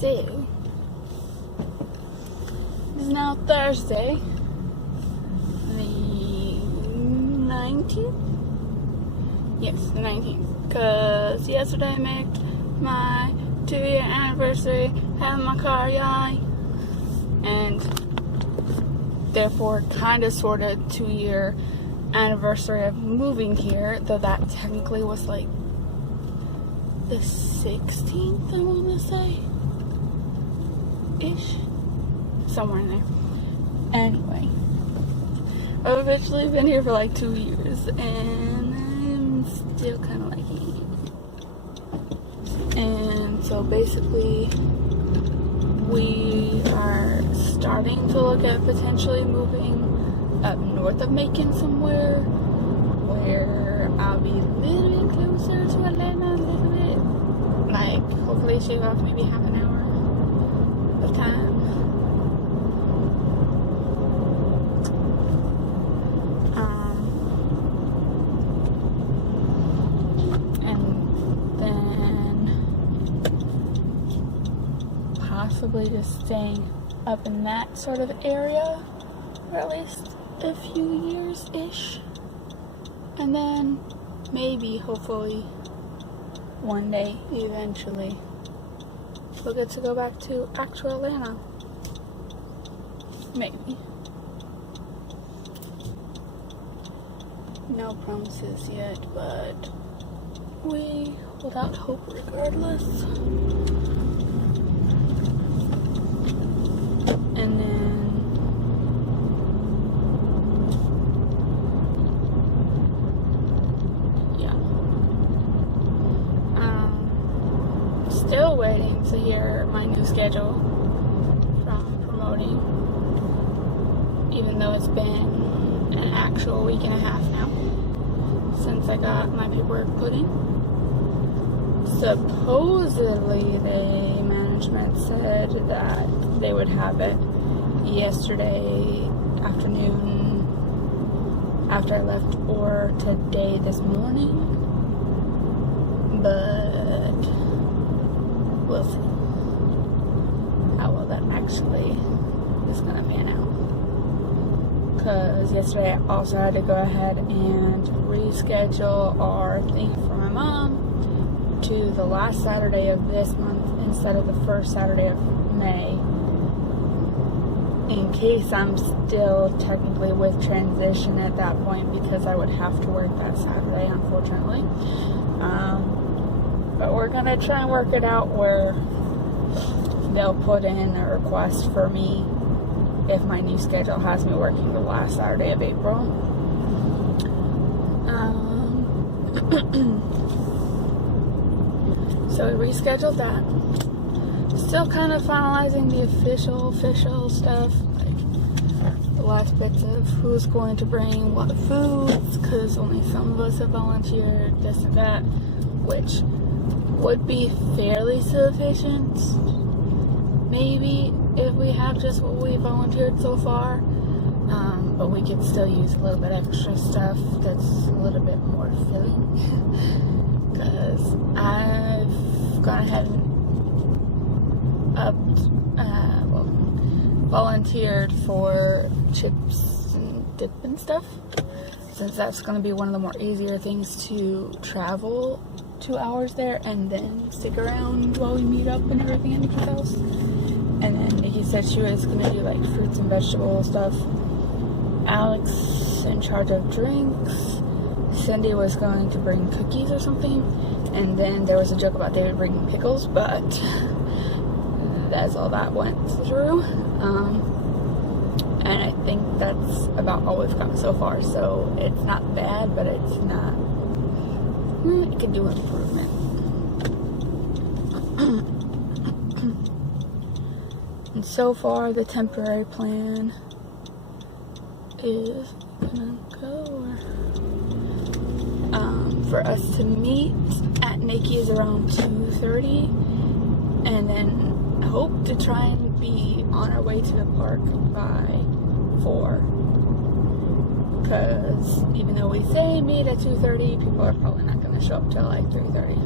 So, it's now Thursday, the 19th? Yes, the 19th. Because yesterday I made my 2-year anniversary, having my car, yay. And therefore, kind of, sort of 2-year anniversary of moving here, though that technically was like the 16th, I want to say, ish, somewhere in there. Anyway, I've officially been here for like 2 years, and I'm still kind of liking it. And so basically, we are starting to look at potentially moving up north of Macon somewhere, where I'll be a little bit closer to Atlanta, a little bit. Like, hopefully shave off maybe half an hour of time. And then possibly just staying up in that sort of area for at least a few years-ish. And then maybe, hopefully, one day, eventually, we'll get to go back to actual Atlanta. Maybe. No promises yet, but we hold out hope regardless. And then still waiting to hear my new schedule from promoting, even though it's been an actual week and a half now since I got my paperwork put in. Supposedly, the management said that they would have it yesterday afternoon after I left, or today this morning, but we'll see how well that actually is going to pan out. Because yesterday I also had to go ahead and reschedule our thing for my mom to the last Saturday of this month instead of the first Saturday of May, in case I'm still technically with transition at that point, because I would have to work that Saturday, unfortunately. But we're going to try and work it out where they'll put in a request for me if my new schedule has me working the last Saturday of April. So we rescheduled that. Still kind of finalizing the official stuff, like the last bits of who's going to bring what foods, because only some of us have volunteered, this and that, which would be fairly sufficient, maybe, if we have just what we volunteered so far, but we could still use a little bit extra stuff that's a little bit more filling, because I've gone ahead and volunteered for chips and dip and stuff, since that's going to be one of the more easier things to travel 2 hours there and then stick around while we meet up and everything at Nikki's house. And then Nikki said she was going to do like fruits and vegetable stuff. Alex in charge of drinks. Cindy was going to bring cookies or something. And then there was a joke about David bringing pickles, but that's all that went through. And I think that's about all we've got so far. So it's not bad, but it's not. It could do improvement. And so far, the temporary plan is gonna go for us to meet at Nikki's around 2:30, and then hope to try and be on our way to the park by 4. Because even though we say meet at 2:30, people are probably not going to show up till like 3:30.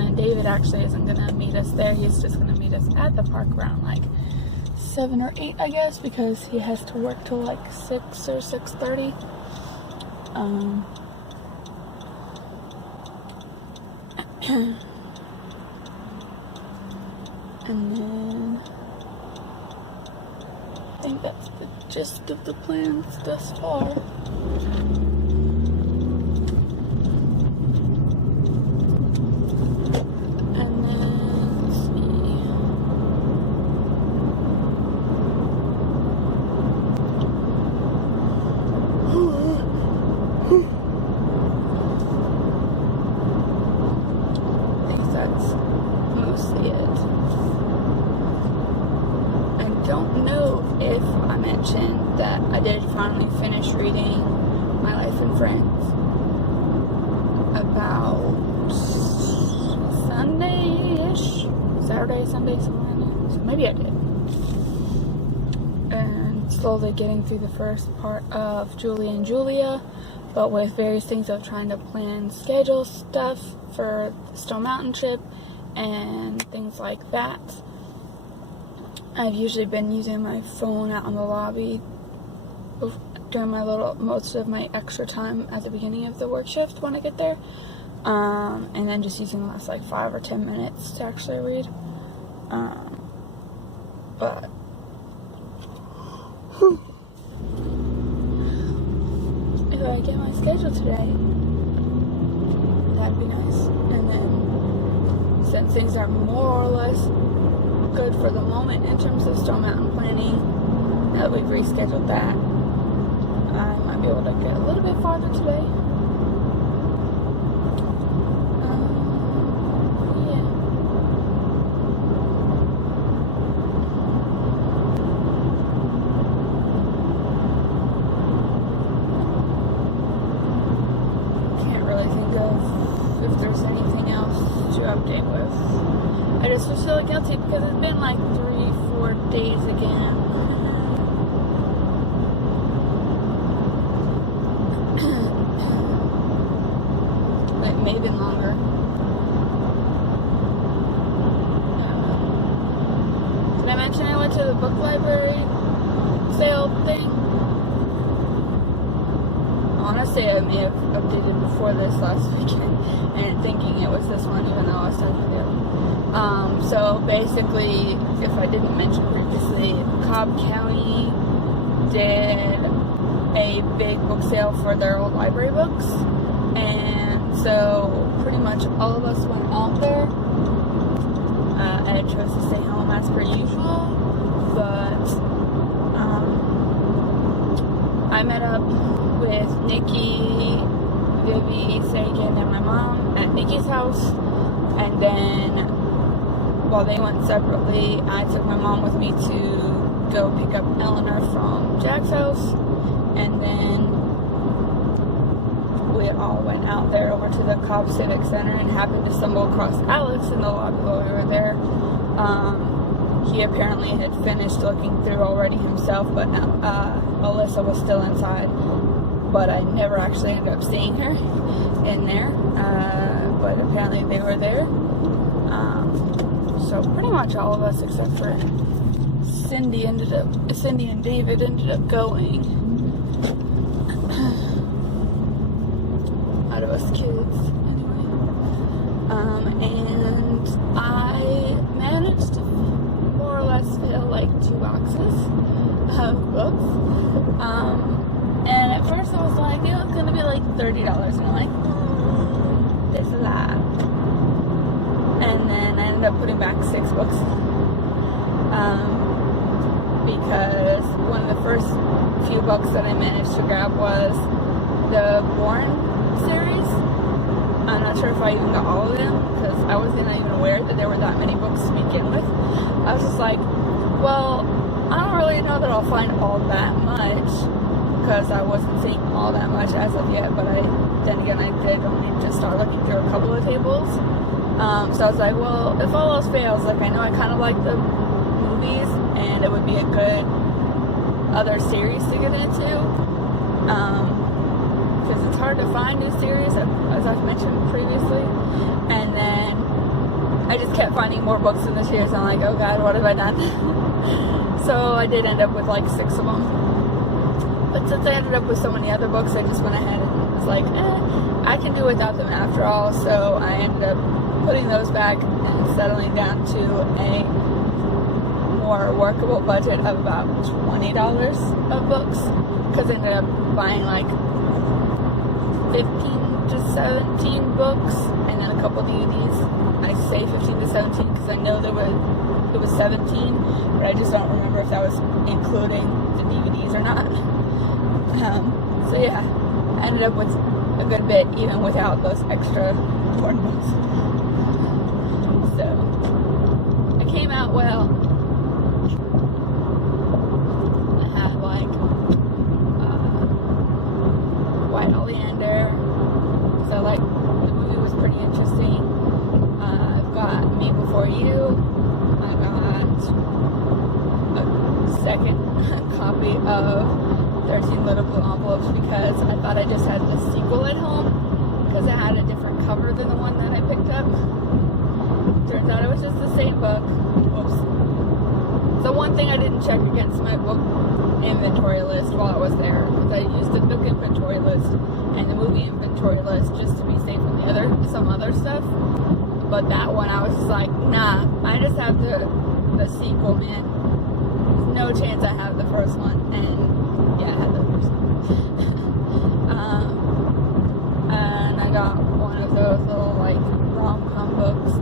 and David actually isn't gonna meet us there. He's just gonna meet us at the park around like 7 or 8, I guess, because he has to work till like 6 or 6:30. And then I think that's the gist of the plans thus far. And then let's see. I think that's mostly it. I don't know if I mentioned that I did finally finish reading My Life in Friends about Sunday-ish, Saturday, Sunday, somewhere in there. So maybe I did. And slowly getting through the first part of Julie and Julia, but with various things of trying to plan schedule stuff for the Stone Mountain trip and things like that. I've usually been using my phone out in the lobby during most of my extra time at the beginning of the work shift when I get there, and then just using the last like 5 or 10 minutes to actually read. But if I get my schedule today, that'd be nice. And then since things are more or less good for the moment in terms of Stone Mountain planning, now that we've rescheduled that, I might be able to get a little bit farther today. Yeah. Can't really think of if there's anything else to update with. I just feel so guilty because it's been like 3-4 days again. Like maybe longer. Did I mention I went to the book library sale thing? Honestly, I may have updated before this last weekend and thinking it was this one, even though I was talking to you. So basically, if I didn't mention previously, Cobb County did a big book sale for their old library books, and so pretty much all of us went out there. I chose to stay home as per usual, but I met up with Nikki, Vivi, Sagan, and my mom at Nikki's house, and then while they went separately, I took my mom with me to go pick up Eleanor from Jack's house, and then we all went out there over to the Cobb Civic Center and happened to stumble across Alex in the lobby while we were there. He apparently had finished looking through already himself, but Alyssa was still inside, but I never actually ended up seeing her in there, but apparently they were there. So pretty much all of us except for Cindy and David ended up going. Out of us kids, anyway. And I managed to more or less fill like 2 boxes of books. And at first I was like, it was gonna be like $30, and I'm like, there's a lot. And then I ended up putting back 6 books, because one of the first few books that I managed to grab was the Born series. I'm not sure if I even got all of them, because I wasn't even aware that there were that many books to begin with. I was just like, well, I don't really know that I'll find all that much, because I wasn't seeing all that much as of yet, but then again I did only just start looking through a couple of tables. So I was like, well, if all else fails, like I know I kind of like the movies, and it would be a good other series to get into, because it's hard to find new series, as I've mentioned previously. And then I just kept finding more books in the series. I'm like, oh god, what have I done? So I did end up with like 6 of them. But since I ended up with so many other books, I just went ahead and was like, I can do without them after all. So I ended up putting those back and settling down to a more workable budget of about $20 of books, because I ended up buying like 15 to 17 books and then a couple DVDs. I say 15 to 17 because I know it was 17, but I just don't remember if that was including the DVDs or not. So yeah, I ended up with a good bit even without those extra porn books. So it came out well. I had like White Oleander, so like the movie was pretty interesting. I've got Me Before You. I got a second copy of 13 Little Blue Envelopes because I thought I just had the sequel at home because it had a different cover than the one that I picked up. Turns out it was just the same book. Oops. So one thing I didn't check against my book inventory list while I was there, because I used the book inventory list and the movie inventory list just to be safe from some other stuff. But that one I was just like, nah, I just have the sequel, man. There's no chance I have the first one. And yeah, I had the first one. And I got one of those little like rom-com books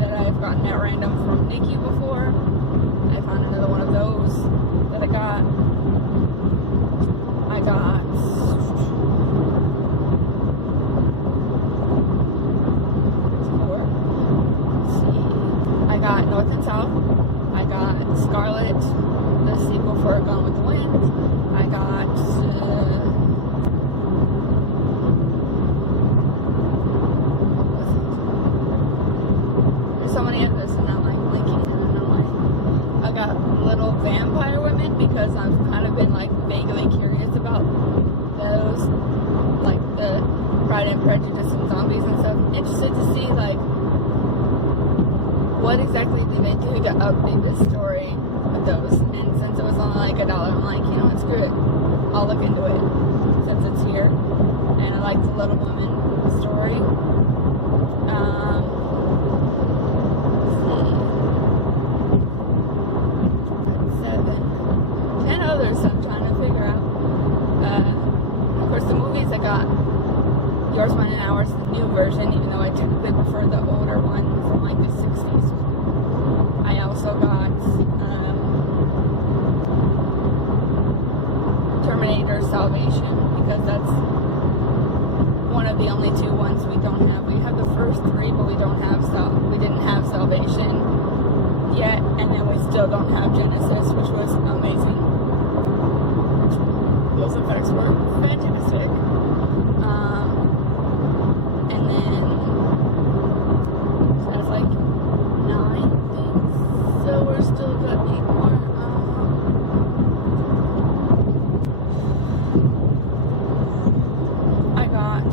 that I've gotten at random from Nikki before. I found another one of those that I got. I got North and South. I got Scarlet, the sequel for Gone with the Wind. I got there's so many others and I'm like blinking and I don't know why. I got Little Vampire Women because I've kind of been like vaguely curious about those, like the Pride and Prejudice and zombies and stuff. Interested to see like what exactly do they do to update this story with those. And since it was only like $1, I'm like, you know what, screw it. I'll look into it since it's here. And I like the Little Women story. I'm trying to figure out. Of course, the movies I got Yours, Mine, and Ours, the new version, even though I technically prefer the older one from like the 60s. I also got Terminator Salvation because that's one of the only 2 ones we don't have. We have the first 3, but we didn't have Salvation yet, and then we still don't have Genesis, which was amazing. Those effects were fantastic. And then so that's like 9 things. So we're still got 8 more. I got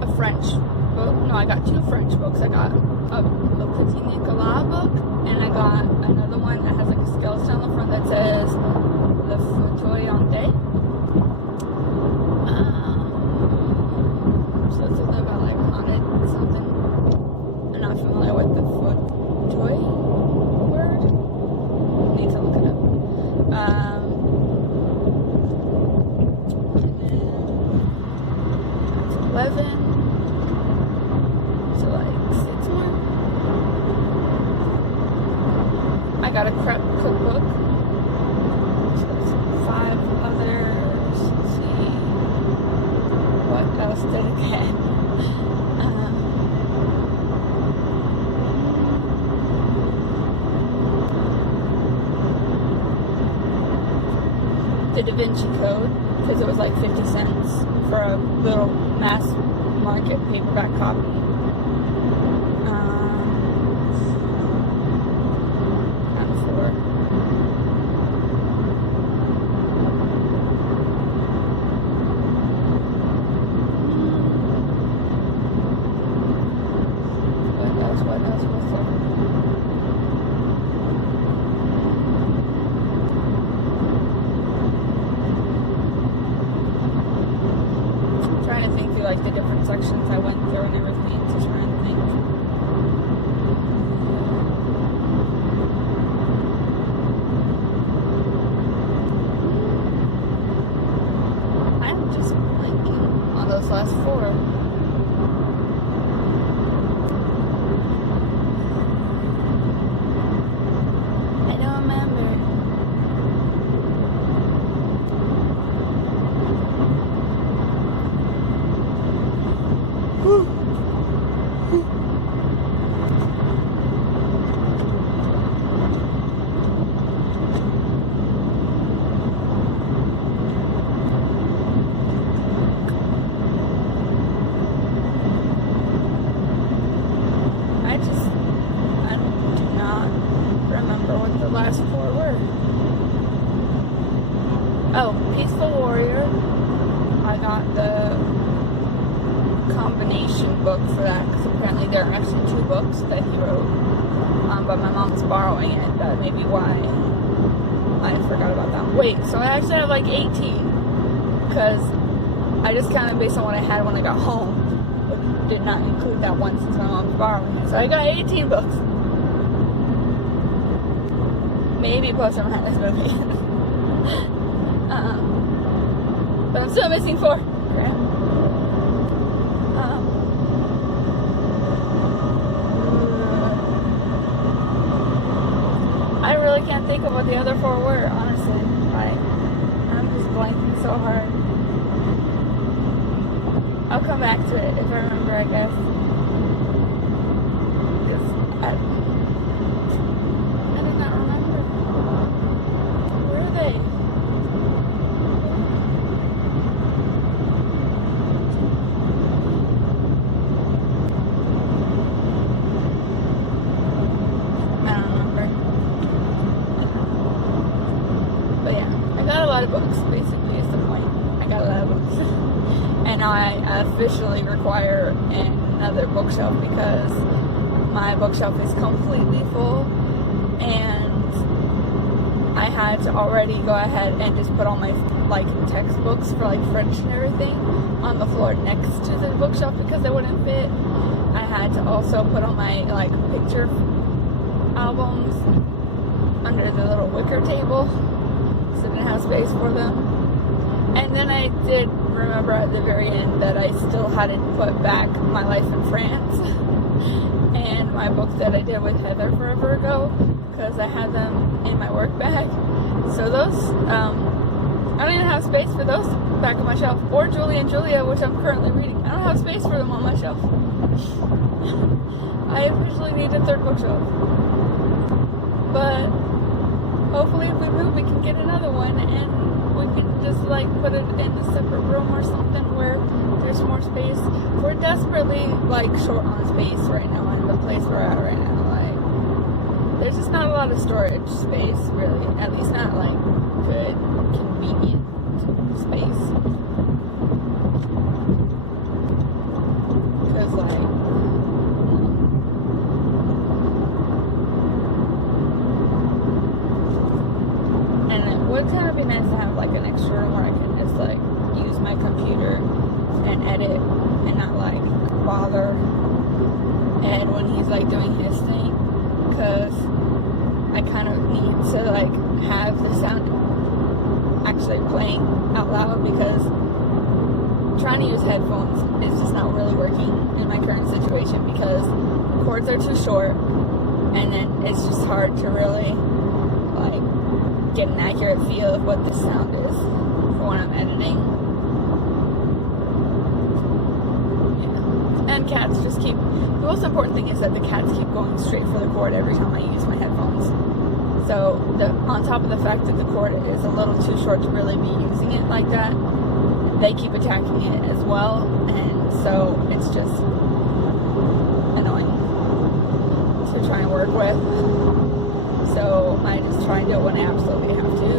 a French book. No, I got 2 French books. I got a Petit Nicolas book, and I got another one that has like a skeleton on the front that says Le Fauteuil Hanté. So it's something about like haunted something. I'm not familiar with the fauteuil word. Need to look it up. And then that's 11. So like 6 more. I got a prep cookbook. So that's 5 others. Let's see. What else did I get? The Da Vinci Code, because it was like 50 cents for a little mass market paperback copy. What else? books that he wrote, but my mom's borrowing it. That may be why I forgot about that. Wait, so I actually have like 18, because I just counted based on what I had when I got home, but did not include that one since my mom's borrowing it. So I got 18 books. Maybe plus or minus movie. But I'm still missing 4. I really can't think of what the other 4 were, honestly. Like, I'm just blanking so hard. I'll come back to it if I remember, I guess. Because I did not remember. Where are they? Books, basically, is the point. I got a lot of books. And now I officially require another bookshelf because my bookshelf is completely full, and I had to already go ahead and just put all my like textbooks for like French and everything on the floor next to the bookshelf because they wouldn't fit. I had to also put all my like picture albums under the little wicker table. Didn't have space for them. And then I did remember at the very end that I still hadn't put back My Life in France and my book that I did with Heather forever ago, because I had them in my work bag. So those, I don't even have space for those back on my shelf. Or Julie and Julia, which I'm currently reading. I don't have space for them on my shelf. I officially need a 3rd bookshelf. But hopefully if we move, we can get another one, and we can just like put it in a separate room or something where there's more space. We're desperately like short on space right now in the place we're at right now. Like, there's just not a lot of storage space, really. At least not like good, convenient space. Because like, would kind of be nice to have like an extra room where I can just like use my computer and edit and not like bother Ed when he's like doing his thing, because I kind of need to like have the sound actually playing out loud, because trying to use headphones is just not really working in my current situation because the cords are too short, and then it's just hard to really like get an accurate feel of what the sound is for when I'm editing. Yeah. And cats just keep, the most important thing is that the cats keep going straight for the cord every time I use my headphones. So on top of the fact that the cord is a little too short to really be using it like that, they keep attacking it as well, and so it's just annoying to try and work with. So I just try and do it when I absolutely have to.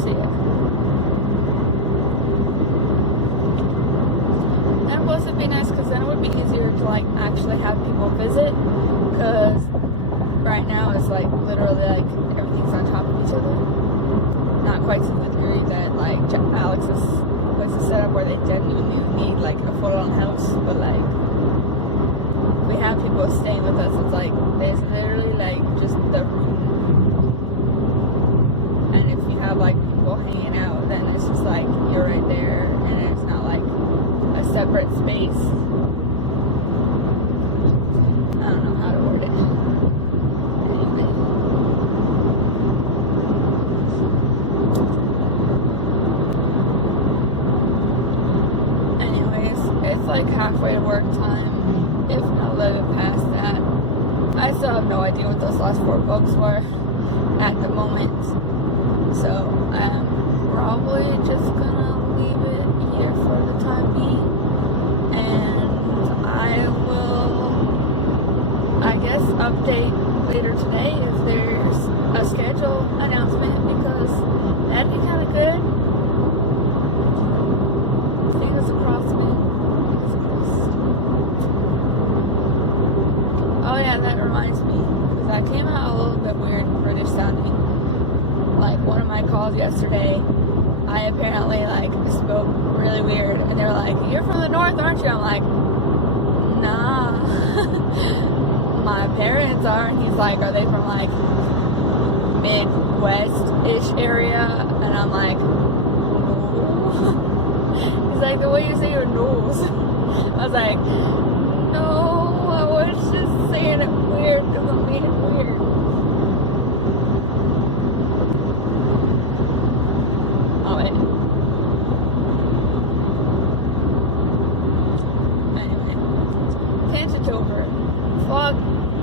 So yeah. And plus it'd be nice because then it would be easier to like actually have people visit, because right now it's like literally like everything's on top of each other. Not quite to the degree that like Alex's place is set up where they didn't even need like a full-on house, but like we have people staying with us. It's like there's literally like just the room, and if you have like people hanging out, then it's just like you're right there, and it's not like a separate space. I don't know how to word it. Anyways, it's like halfway to work time, if not a little bit past that. I still have no idea what those last 4 books were at the moment, so I'm probably just gonna leave it here for the time being, and I will, I guess, update later today if there's a schedule announcement, because that'd be kind of good. Fingers crossed, man. reminds me, because I came out a little bit weird and British sounding. Like, one of my calls yesterday, I apparently, like, spoke really weird, and they're like, you're from the north, aren't you? I'm like, nah. My parents are. And he's like, are they from, like, Midwest-ish area? And I'm like, no. He's like, the way you say your nose. I was like, no, I was just saying it weird because I'm being weird. Oh, wait. Anyway, tangent over. Vlog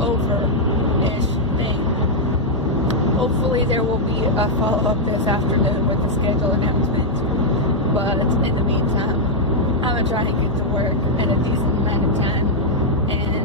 over-ish thing. Hopefully there will be a follow-up this afternoon with the schedule announcement. But in the meantime, I'm gonna try and get to work in a decent amount of time, and